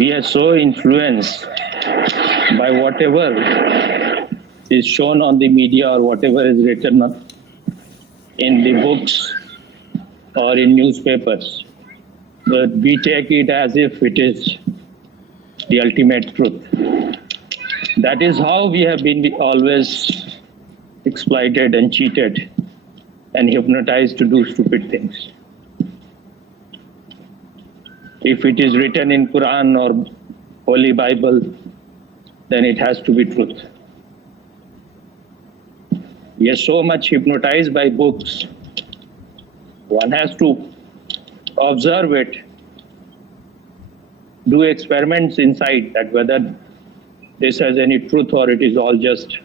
we are so influenced by whatever is shown on the media or whatever is written in the books or in newspapers, but we take it as if it is the ultimate truth. That is how we have been always exploited and cheated and hypnotized to do stupid things. If it is written in Quran or Holy Bible, then it has to be truth. We are so much hypnotized by books. One has to observe it, do experiments inside that whether this has any truth or it is all just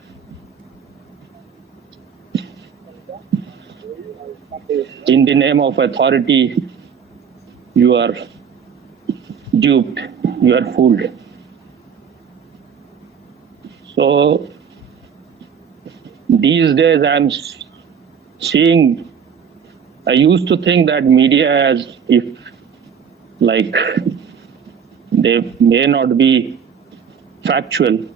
in the name of authority. You are duped, you are fooled. So these days I'm seeing, I used to think that media as if like they may not be factual,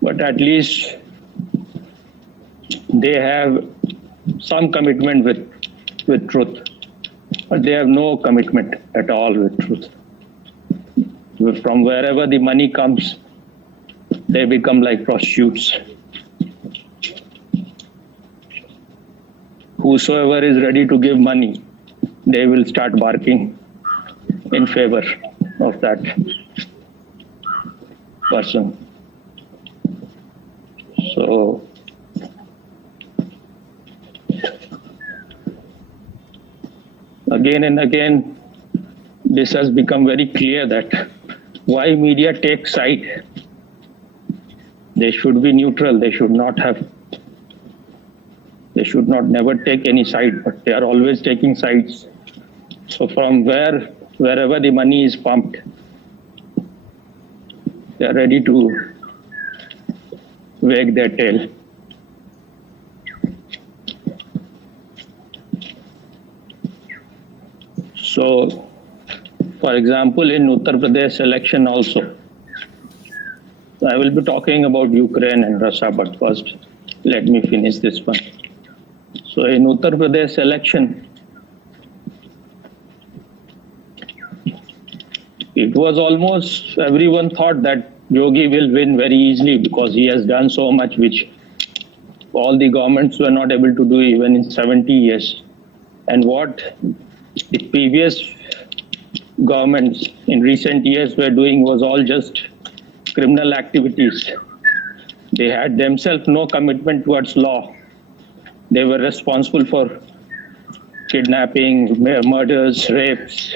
but at least they have some commitment with truth, but they have no commitment at all with truth. From wherever the money comes, they become like prostitutes. Whosoever is ready to give money, they will start barking in favor of that person. So again and again, this has become very clear that why media takes side. They should be neutral. They should not never take any side, but they are always taking sides. So from wherever the money is pumped, they are ready to wag their tail. So, for example, in Uttar Pradesh election also, I will be talking about Ukraine and Russia, but first let me finish this one. So in Uttar Pradesh election, it was almost everyone thought that Yogi will win very easily because he has done so much which all the governments were not able to do even in 70 years. And what the previous governments in recent years were doing was all just criminal activities. They had themselves no commitment towards law. They were responsible for kidnapping, murders, rapes.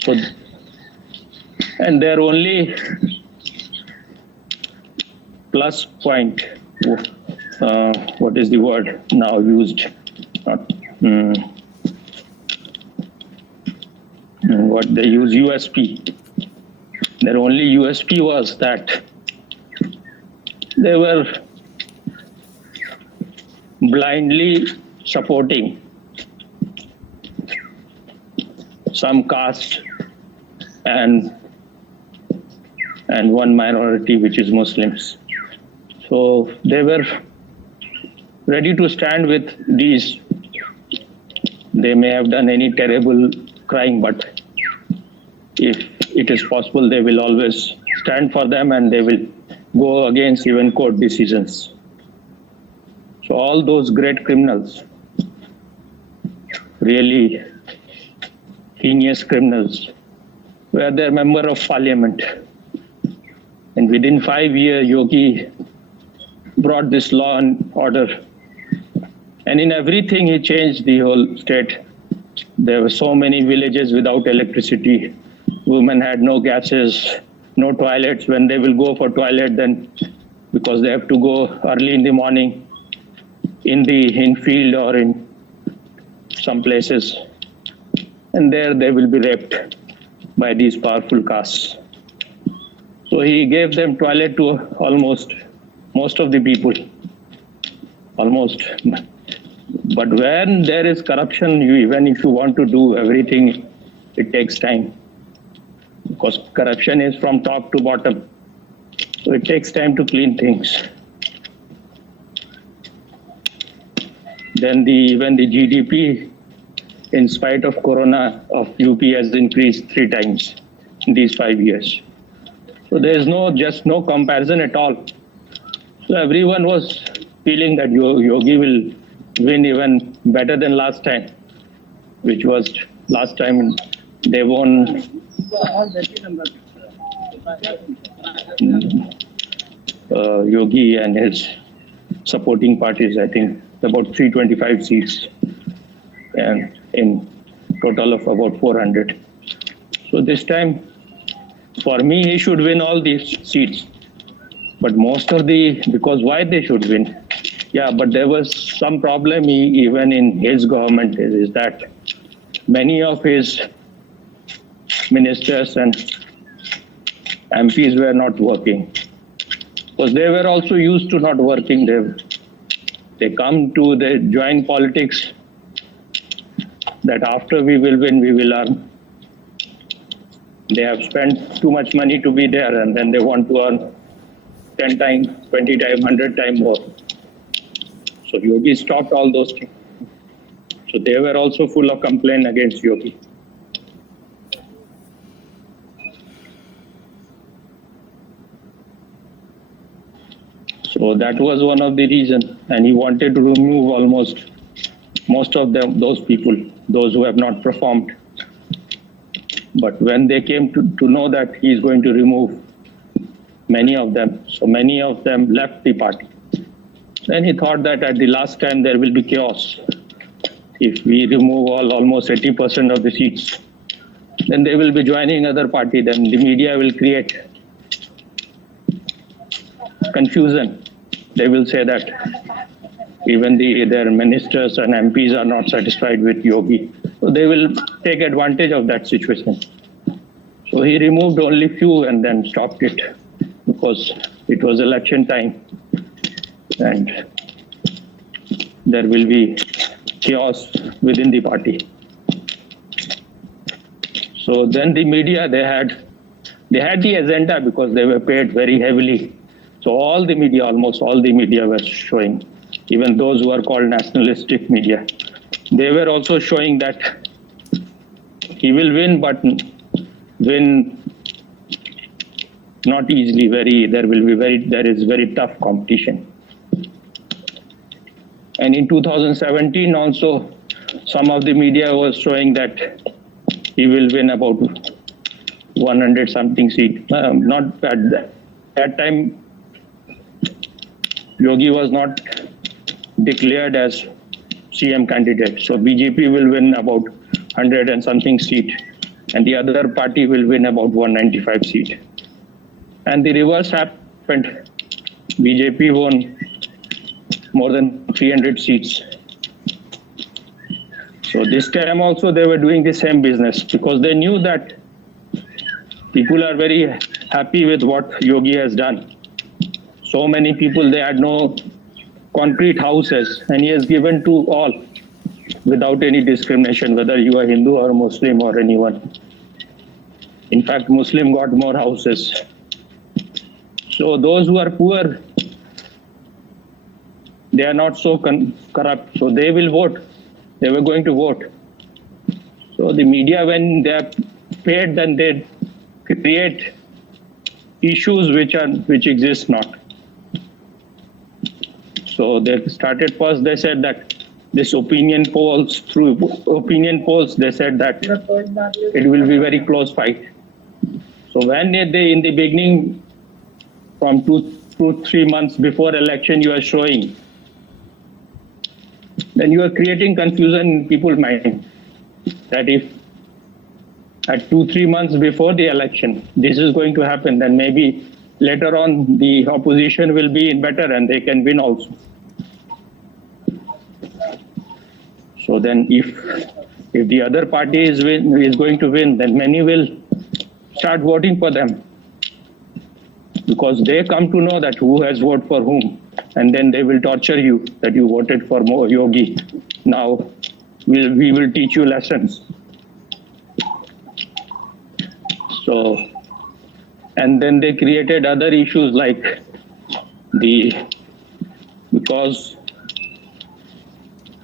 So, and their only plus point, what is the word now used? What they use, USP. Their only USP was that they were blindly supporting some caste and one minority, which is Muslims. So they were ready to stand with these. They may have done any terrible crime, but if it is possible, they will always stand for them and they will go against even court decisions. So all those great criminals, really heinous criminals, were their member of parliament. And within 5 years, Yogi brought this law and order. And in everything, he changed the whole state. There were so many villages without electricity. Women had no gases, no toilets. When they will go for toilet, then because they have to go early in the morning, in field or in some places, and there they will be raped by these powerful castes. So he gave them toilet to almost most of the people, almost. But when there is corruption, even if you want to do everything, it takes time. because corruption is from top to bottom. So it takes time to clean things. Then even the GDP, in spite of Corona, of UP has increased 3 times in these 5 years. So there is no comparison at all. So everyone was feeling that Yogi will win even better than last time, which was last time they won Yogi and his supporting parties, I think, about 325 seats and in total of about 400. So this time, for me, he should win all these seats. But because why they should win? Yeah, but there was some problem even in his government is that many of his ministers and MPs were not working. Because they were also used to not working. They join politics that after we will win, we will earn. They have spent too much money to be there and then they want to earn 10 times, 20 times, 100 times more. So Yogi stopped all those things. So they were also full of complaint against Yogi. So that was one of the reasons. And he wanted to remove almost most of those people, those who have not performed. But when they came to know that he is going to remove many of them, so many of them left the party. Then he thought that at the last time there will be chaos. If we remove almost 80% of the seats, then they will be joining other party. Then the media will create confusion. They will say that even their ministers and MPs are not satisfied with Yogi. So they will take advantage of that situation. So he removed only few and then stopped it because it was election time and there will be chaos within the party. So then the media, they had the agenda because they were paid very heavily. So almost all the media were showing, even those who are called nationalistic media, they were also showing that he will win, but win not easily. There is very tough competition. And in 2017 also, some of the media was showing that he will win about 100 something seat. Not at that time, Yogi was not declared as CM candidate. So BJP will win about 100 and something seat, and the other party will win about 195 seat. And the reverse happened. BJP won more than 300 seats. So this time also they were doing the same business because they knew that people are very happy with what Yogi has done. So many people, they had no concrete houses, and he has given to all without any discrimination, whether you are Hindu or Muslim or anyone. In fact, Muslim got more houses. So those who are poor, they are not so corrupt, so they will vote. They were going to vote. So the media, when they are paid, then they create issues which exist not. So they started first, they said that through opinion polls, they said that it will be very close fight. So when they in the beginning, from 2-3 months before election, you are showing, then you are creating confusion in people's mind that if at 2-3 months before the election, this is going to happen, then maybe later on the opposition will be better and they can win also. So then if the other party is going to win, then many will start voting for them because they come to know that who has voted for whom, and then they will torture you that you voted for Yogi. Now we will teach you lessons. So, and then they created other issues like because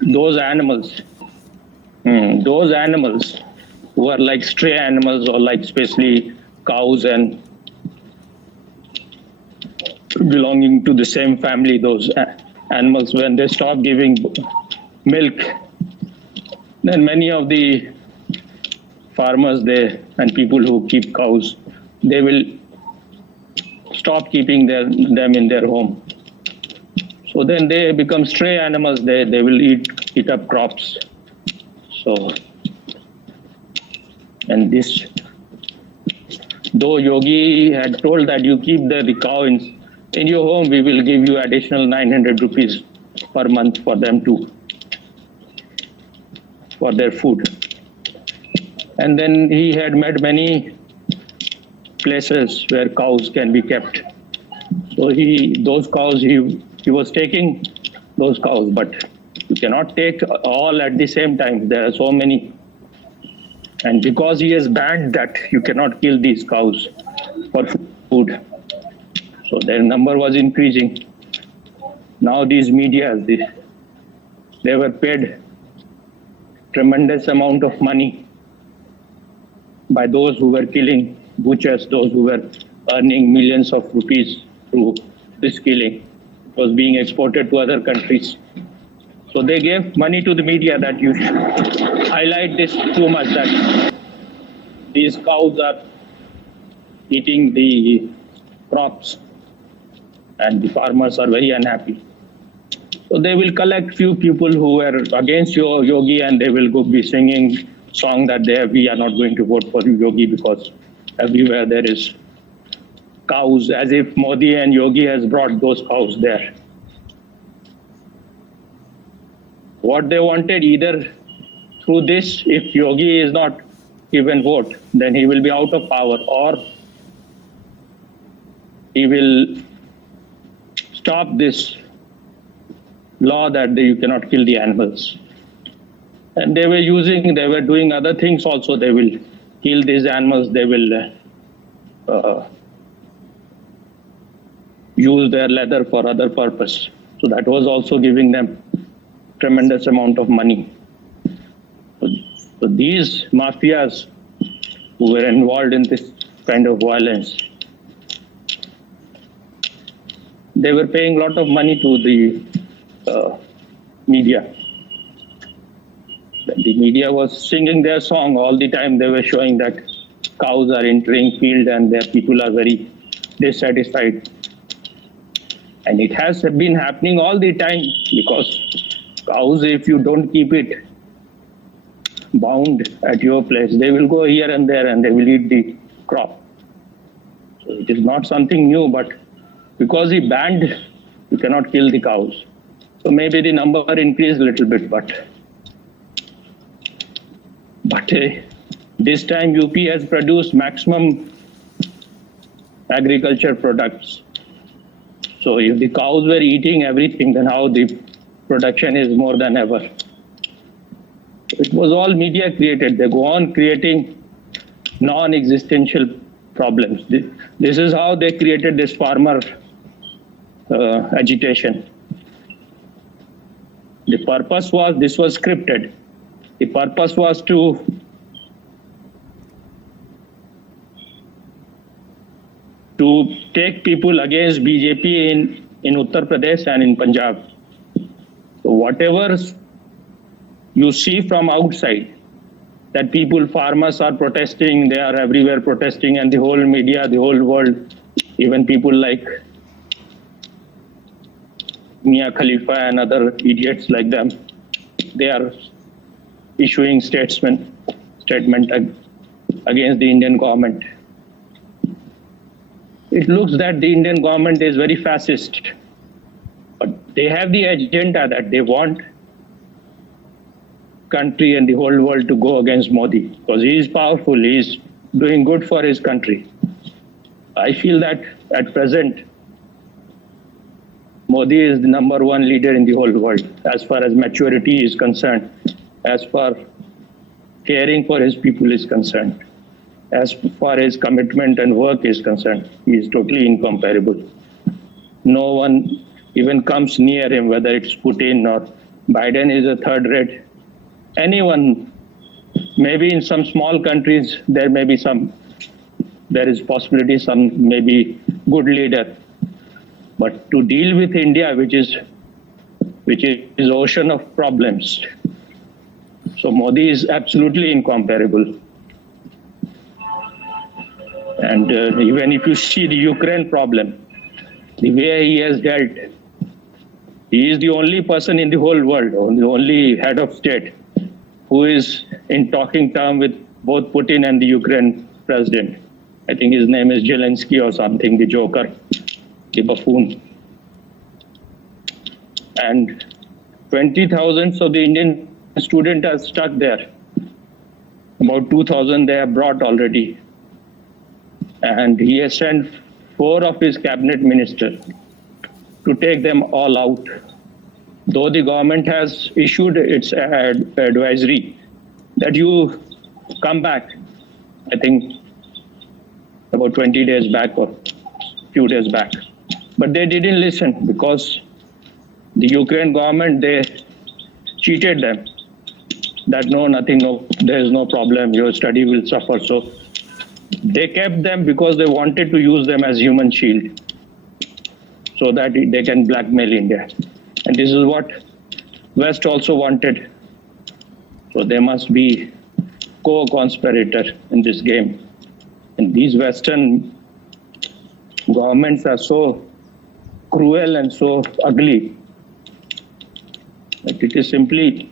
those animals who are like stray animals or like especially cows and belonging to the same family, those animals, when they stop giving milk, then many of the farmers and people who keep cows, they will stop keeping them in their home. So then they become stray animals. They will eat up crops. So, and this, though Yogi had told that you keep the cow in your home, we will give you additional 900 rupees per month for them for their food. And then he had made many places where cows can be kept. So those cows, he was taking those cows, but you cannot take all at the same time. There are so many. And because he has banned that you cannot kill these cows for food, so their number was increasing. Now these media, they were paid tremendous amount of money by those who were killing, butchers, those who were earning millions of rupees through this killing. It was being exported to other countries. So they gave money to the media that you should highlight this too much, that these cows are eating the crops and the farmers are very unhappy. So they will collect few people who were against Yogi, and they will go be singing song that we are not going to vote for Yogi because everywhere there is cows, as if Modi and Yogi has brought those cows there. What they wanted, either through this, if Yogi is not given vote, then he will be out of power, or he will stop this law that you cannot kill the animals. And they were doing other things also. They will kill these animals, they will use their leather for other purpose. So that was also giving them tremendous amount of money. So these mafias who were involved in this kind of violence, they were paying a lot of money to the media. The media was singing their song all the time. They were showing that cows are entering field and their people are very dissatisfied. And it has been happening all the time, because cows, if you don't keep it bound at your place, they will go here and there and they will eat the crop. So it is not something new, but because he banned, you cannot kill the cows. So maybe the number increased a little bit, but this time UP has produced maximum agriculture products. So if the cows were eating everything, then how the production is more than ever. It was all media created. They go on creating non-existential problems. This is how they created this farmer agitation. The purpose was, this was scripted. The purpose was to take people against BJP in Uttar Pradesh and in Punjab. So whatever you see from outside, that people, farmers are protesting, they are everywhere protesting, and the whole media, the whole world, even people like Mia Khalifa and other idiots like them, they are issuing statement against the Indian government. It looks that the Indian government is very fascist, but they have the agenda that they want country and the whole world to go against Modi, because he is powerful, he is doing good for his country. I feel that at present, Modi is the number one leader in the whole world, as far as maturity is concerned, as far caring for his people is concerned. as far as commitment and work is concerned, he is totally incomparable. No one even comes near him, whether it's Putin or Biden is a third rate. Anyone, maybe in some small countries, there is possibility some maybe good leader. But to deal with India, which is ocean of problems, so Modi is absolutely incomparable. And even if you see the Ukraine problem, the way he has dealt, he is the only person in the whole world, or the only head of state, who is in talking term with both Putin and the Ukraine president. I think his name is Zelensky or something, the joker, the buffoon. And 20,000 of the Indian students are stuck there. About 2,000 they have brought already. And he has sent 4 of his cabinet ministers to take them all out. Though the government has issued its advisory that you come back, I think about 20 days back or few days back. But they didn't listen because the Ukraine government, they cheated them that there is no problem, your study will suffer. So they kept them because they wanted to use them as human shield so that they can blackmail India. And this is what West also wanted. So they must be co-conspirator in this game. And these Western governments are so cruel and so ugly that it is simply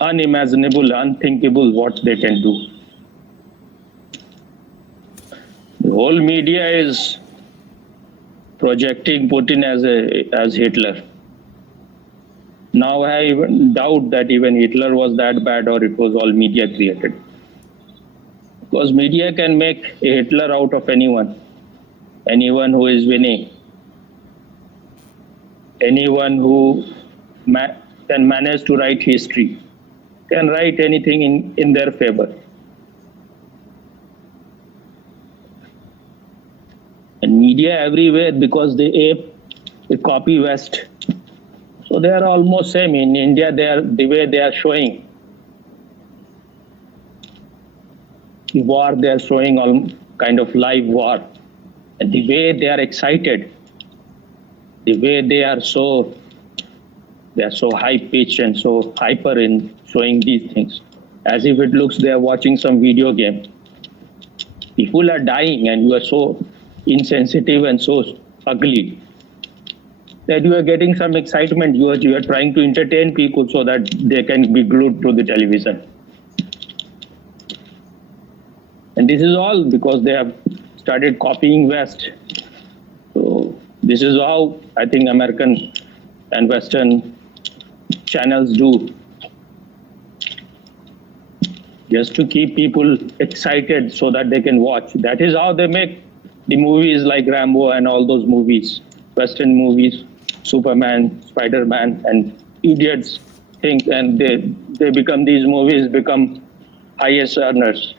unimaginable, unthinkable what they can do. The whole media is projecting Putin as Hitler. Now I even doubt that even Hitler was that bad or it was all media created. Because media can make a Hitler out of anyone who is winning, anyone who can manage to write history, can write anything in their favor. And media everywhere, because they copy West. So they are almost same. In India, the way they are showing the war, they are showing all kind of live war. And the way they are excited, the way they are so high pitched and so hyper in showing these things, as if it looks they are watching some video game. People are dying and you are so insensitive and so ugly that you are getting some excitement. You are trying to entertain people so that they can be glued to the television. And this is all because they have started copying West. So this is how I think American and Western channels do. Just to keep people excited so that they can watch. That is how they make the movies like Rambo and all those movies, Western movies, Superman, Spider-Man, and idiots think, and these movies become highest earners.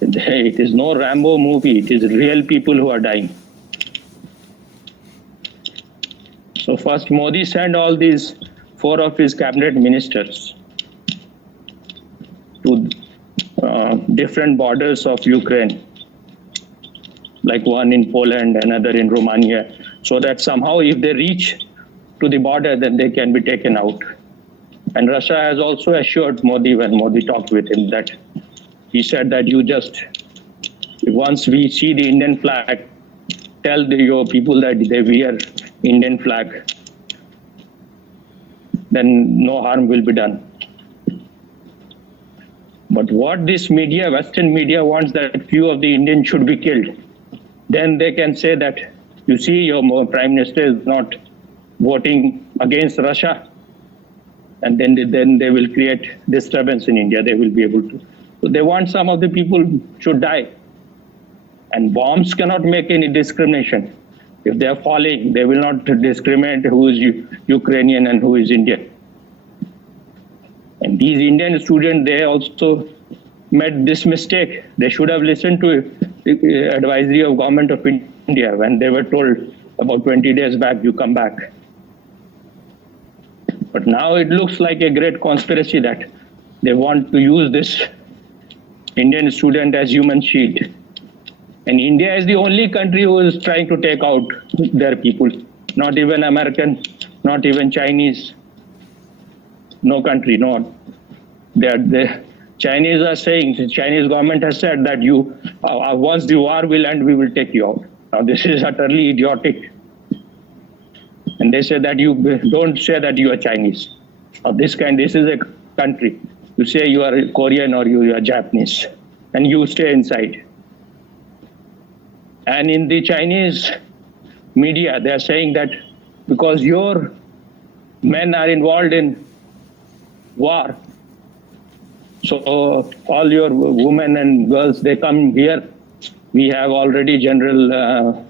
It is no Rambo movie, it is real people who are dying. So first Modi sent all these 4 of his cabinet ministers to different borders of Ukraine, like one in Poland, another in Romania, so that somehow if they reach to the border, then they can be taken out. And Russia has also assured Modi, when Modi talked with him, that he said that once we see the Indian flag, tell your people that they wear Indian flag, then no harm will be done. But what this media, Western media, wants that few of the Indians should be killed. Then they can say that, you see, your prime minister is not voting against Russia. And then they will create disturbance in India. They will be able to. So they want some of the people should die. And bombs cannot make any discrimination. If they are falling, they will not discriminate who is Ukrainian and who is Indian. And these Indian students, they also made this mistake. They should have listened to the advisory of government of India when they were told about 20 days back, you come back. But now it looks like a great conspiracy that they want to use this Indian student as human shield. And India is the only country who is trying to take out their people. Not even American, not even Chinese. No country, no. The Chinese are saying, the Chinese government has said that you, once the war will end, we will take you out. Now this is utterly idiotic. And they say that you don't say that you are Chinese. Of this kind, this is a country. You say you are Korean or you are Japanese, and you stay inside. And in the Chinese media, they are saying that because your men are involved in war, so all your women and girls, they come here. We have already general,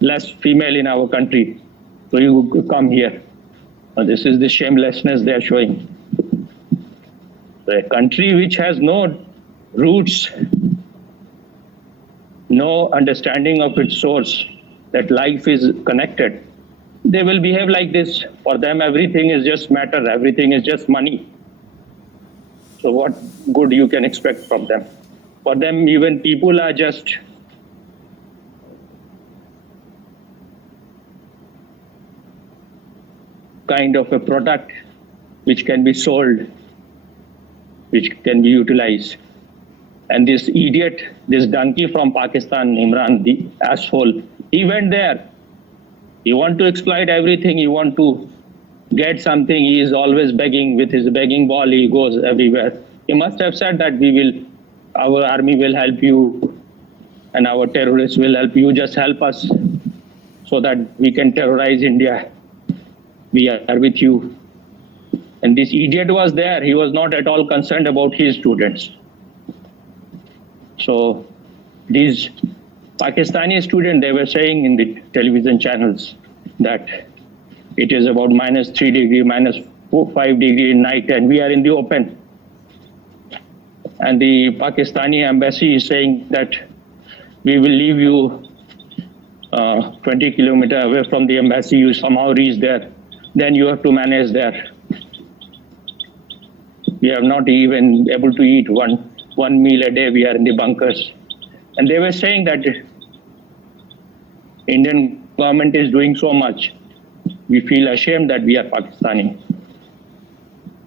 less female in our country. So you come here. This is the shamelessness they are showing. A country which has no roots, no understanding of its source, that life is connected, they will behave like this. For them, everything is just matter, everything is just money. So what good you can expect from them? For them, even people are just kind of a product which can be sold, which can be utilized. And this idiot, this donkey from Pakistan, Imran, the asshole, he went there. He want to exploit everything. He want to get something. He is always begging with his begging ball. He goes everywhere. He must have said that our army will help you and our terrorists will help you. Just help us so that we can terrorize India. We are with you. And this idiot was there. He was not at all concerned about his students. So these Pakistani students, they were saying in the television channels that it is about -3 degrees, -5 degrees in night, and we are in the open. And the Pakistani embassy is saying that we will leave you 20 kilometers away from the embassy. You somehow reach there. Then you have to manage there. We are not even able to eat one meal a day. We are in the bunkers. And they were saying that Indian government is doing so much. We feel ashamed that we are Pakistani.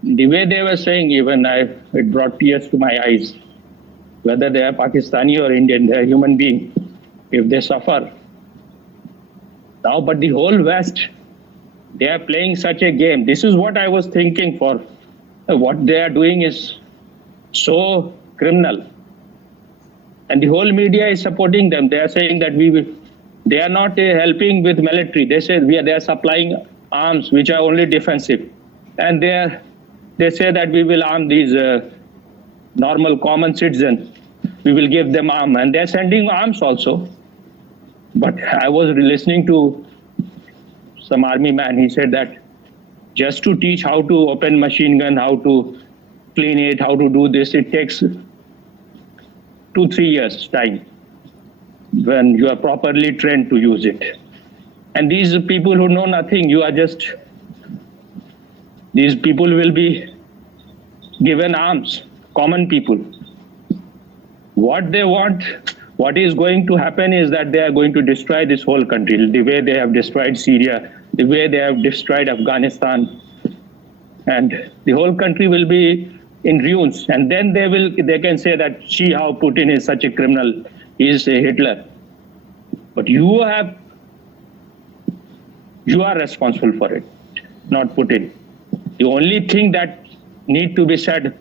The way they were saying, even it brought tears to my eyes. Whether they are Pakistani or Indian, they are human beings. If they suffer. Now, but the whole West, they are playing such a game. This is what I was thinking for. What they are doing is so criminal. And the whole media is supporting them. They are saying that they are not helping with military. They say they are supplying arms which are only defensive. And they say that we will arm these normal common citizens. We will give them arms. And they are sending arms also. But I was listening to some army man. He said that just to teach how to open machine gun, how to clean it, how to do this, it takes 2-3 years time when you are properly trained to use it. And these people who know nothing, these people will be given arms, common people. What they want, what is going to happen is that they are going to destroy this whole country, the way they have destroyed Syria, the way they have destroyed Afghanistan, and the whole country will be in ruins. And then they can say that, see how Putin is such a criminal, he is a Hitler. But you are responsible for it, not Putin. The only thing that need to be said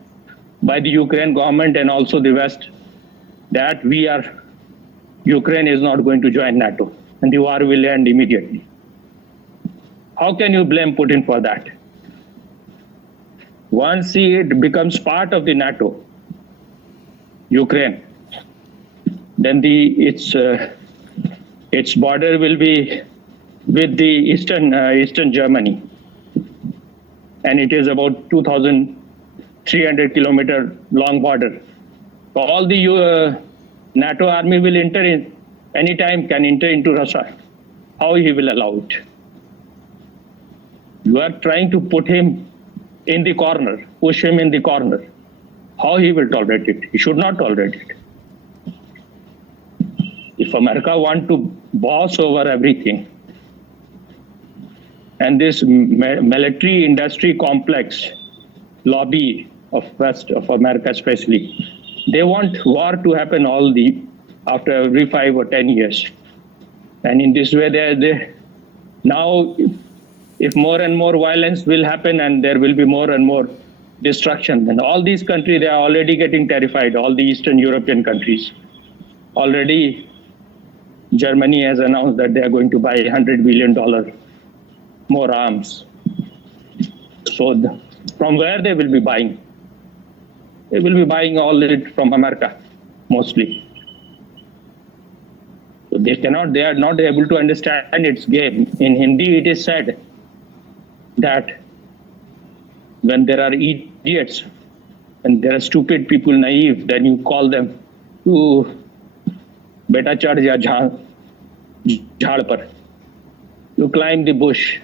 by the Ukraine government and also the West, that Ukraine is not going to join NATO, and the war will end immediately. How can you blame Putin for that? Once it becomes part of the NATO, Ukraine, then its border will be with the Eastern Germany. and it is about 2,300 kilometer long border. So all the NATO army will enter in anytime, can enter into Russia. How he will allow it? You are trying to put him in the corner, push him in the corner. How he will tolerate it? He should not tolerate it. If America want to boss over everything, and this military industry complex lobby of West of America especially, they want war to happen after every 5 or 10 years. And in this way, they now, if more and more violence will happen and there will be more and more destruction, then all these countries, they are already getting terrified, all the Eastern European countries. Already, Germany has announced that they are going to buy $100 billion more arms. So from where they will be buying? They will be buying all it from America, mostly. So they are not able to understand its game. In Hindi, it is said that when there are idiots and there are stupid people, naive, then you call them to beta chad ja jhaad par. You climb the bush.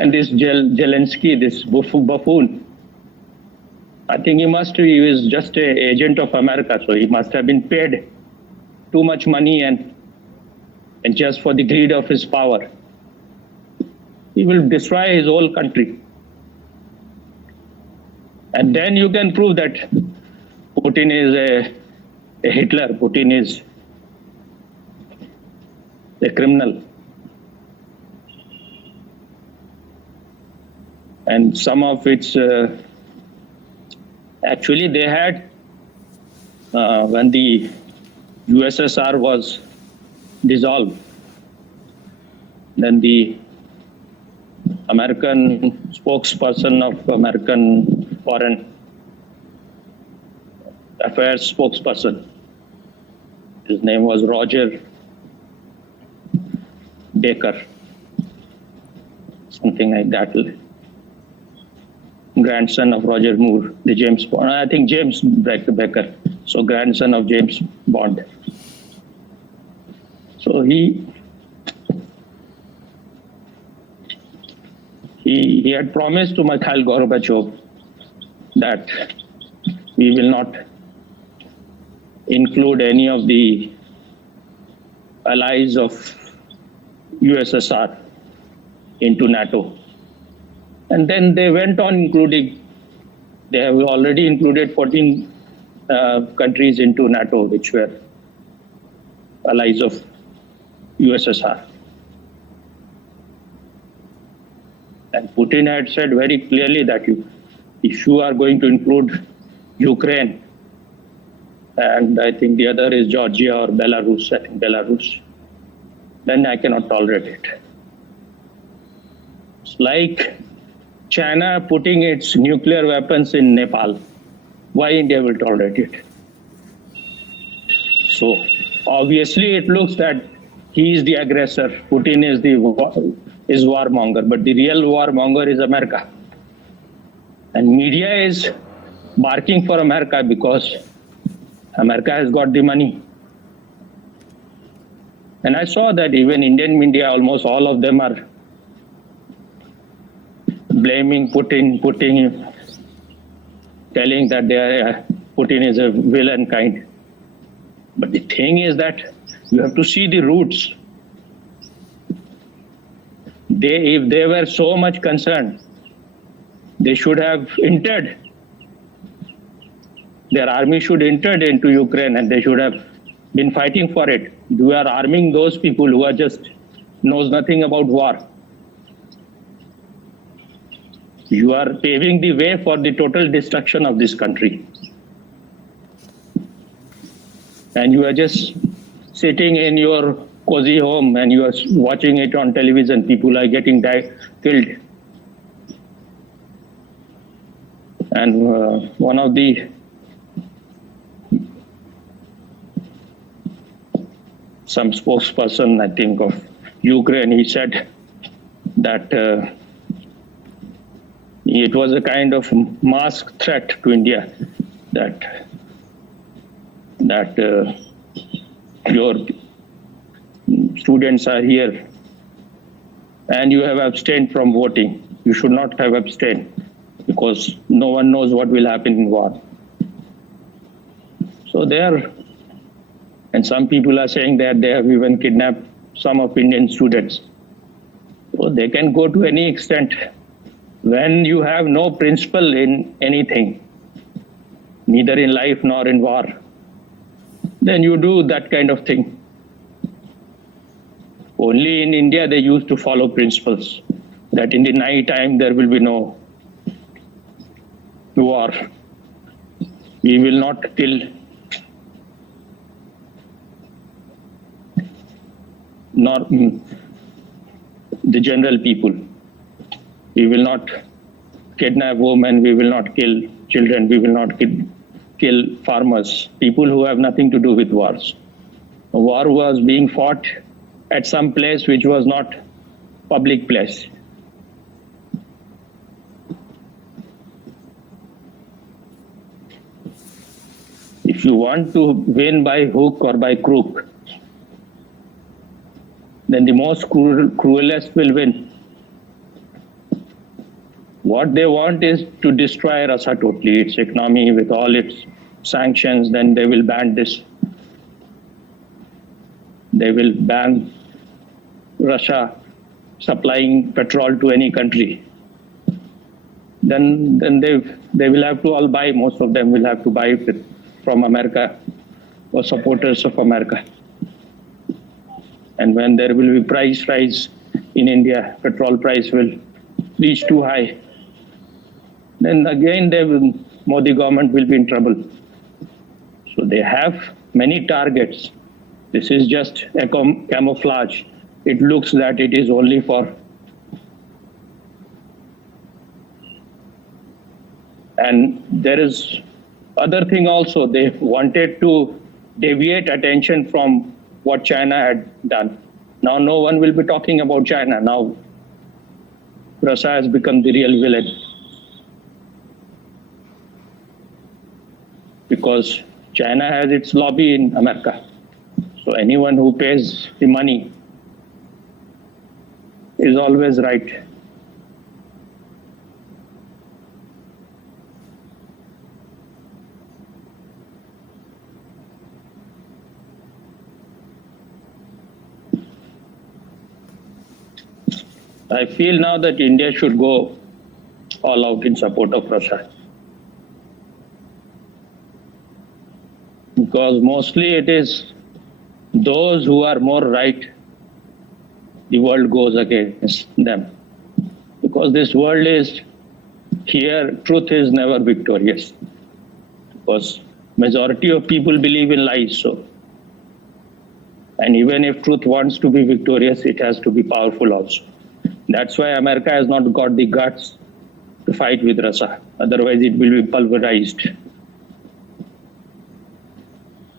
And this Zelensky, this buffoon, I think he was just an agent of America, so he must have been paid too much money and just for the greed of his power. He will destroy his whole country. And then you can prove that Putin is a Hitler, Putin is a criminal. And some of its, actually they had, when the USSR was dissolved, then the American spokesperson of American Foreign Affairs spokesperson, his name was Roger Baker, something like that. Grandson of Roger Moore, the James Bond. I think James Baker, so grandson of James Bond. So he had promised to Mikhail Gorbachev that we will not include any of the allies of USSR into NATO. And then they went on including, they have already included 14 countries into NATO, which were allies of USSR. And Putin had said very clearly that if you are going to include Ukraine, and I think the other is Georgia or Belarus, I think Belarus, then I cannot tolerate it. It's like China putting its nuclear weapons in Nepal. Why India will tolerate it? So obviously it looks that he is the aggressor. Putin is warmonger, but the real warmonger is America. And media is barking for America because America has got the money. And I saw that even Indian media, almost all of them are blaming Putin, telling that Putin is a villain kind. But the thing is that you have to see the roots. If they were so much concerned, they should have entered. Their army should entered into Ukraine and they should have been fighting for it. You are arming those people who are just knows nothing about war. You are paving the way for the total destruction of this country. And you are just sitting in your cozy home and you are watching it on television. People are getting killed. And one of the some spokesperson, I think, of Ukraine, he said that It was a kind of mask threat to India that your students are here and you have abstained from voting. You should not have abstained because no one knows what will happen in war. So there, and some people are saying that they have even kidnapped some of Indian students. So they can go to any extent. When you have no principle in anything, neither in life nor in war, then you do that kind of thing. Only in India they used to follow principles that in the night time there will be no war. We will not kill nor the general people. We will not kidnap women, we will not kill children, we will not kill farmers, people who have nothing to do with wars. A war was being fought at some place which was not public place. If you want to win by hook or by crook, then the most cruelest will win. What they want is to destroy Russia totally, its economy with all its sanctions. Then they will ban this. They will ban Russia supplying petrol to any country. Then they will have to all buy. Most of them will have to buy it from America or supporters of America. And when there will be price rise in India, petrol price will reach too high. Then again, Modi government will be in trouble. So they have many targets. This is just a camouflage. It looks that it is only for. And there is other thing also. They wanted to deviate attention from what China had done. Now no one will be talking about China. Now Russia has become the real villain. Because China has its lobby in America. So anyone who pays the money is always right. I feel now that India should go all out in support of Russia. Because mostly it is those who are more right, the world goes against them. Because this world is here, truth is never victorious. Because majority of people believe in lies. So, and even if truth wants to be victorious, it has to be powerful also. That's why America has not got the guts to fight with Russia. Otherwise, it will be pulverized.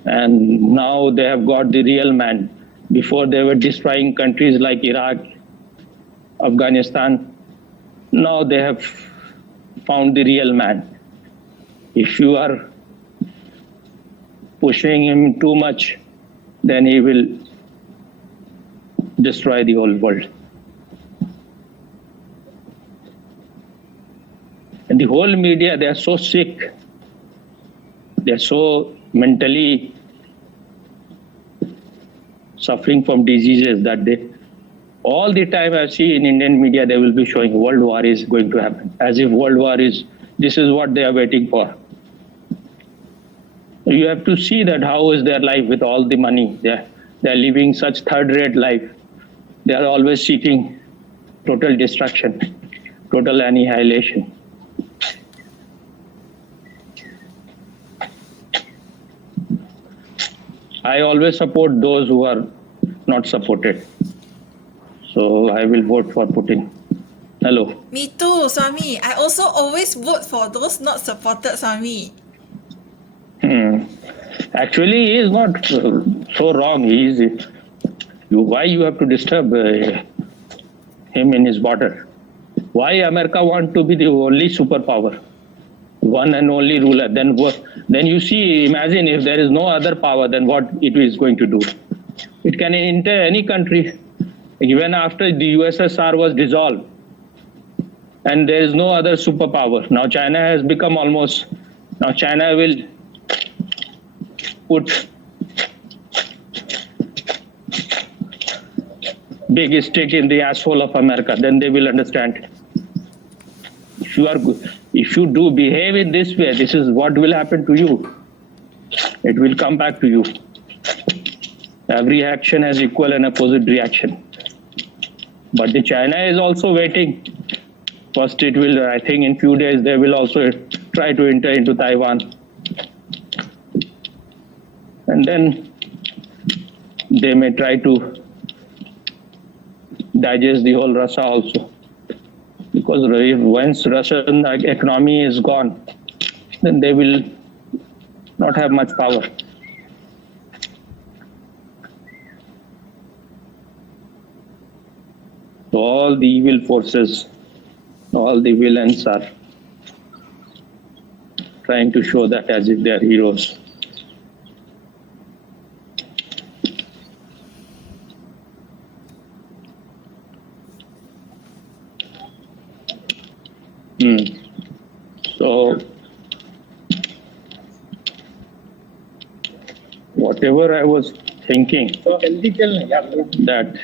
And now they have got the real man. Before they were destroying countries like Iraq, Afghanistan. Now they have found the real man. If you are pushing him too much, then he will destroy the whole world. And the whole media, they are so sick. They are so mentally suffering from diseases that they, all the time I see in Indian media, they will be showing world war is going to happen. As if world war is, this is what they are waiting for. You have to see that how is their life with all the money. They are living such third-rate life. They are always seeking total destruction, total annihilation. I always support those who are not supported. So I will vote for Putin. Hello. Me too, Swami. I also always vote for those not supported, Swami. Actually, he is not so wrong. Why you have to disturb him in his border? Why America want to be the only superpower, one and only ruler? Then you see, imagine if there is no other power, then what it is going to do? It can enter any country. Even after the USSR was dissolved, and there is no other superpower. Now China has become almost. Now China will put big stick in the asshole of America. Then they will understand. If you do behave in this way, this is what will happen to you. It will come back to you. Every action has equal and opposite reaction. But the China is also waiting. First, it will, I think in few days, they will also try to enter into Taiwan. And then they may try to digest the whole Russia also. Because once Russian economy is gone, then they will not have much power. So all the evil forces, all the villains are trying to show that as if they are heroes. So whatever I was thinking, that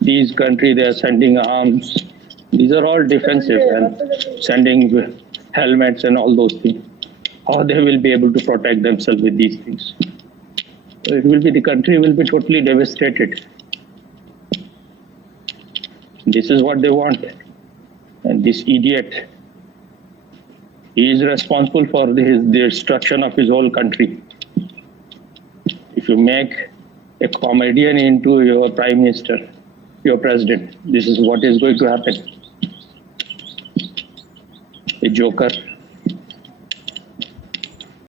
these countries, they are sending arms, these are all defensive, and sending helmets and all those things. How they will be able to protect themselves with these things? So it will be, the country will be totally devastated. This is what they want. And this idiot, he is responsible for the destruction of his whole country. If you make a comedian into your prime minister, your president, this is what is going to happen. A joker.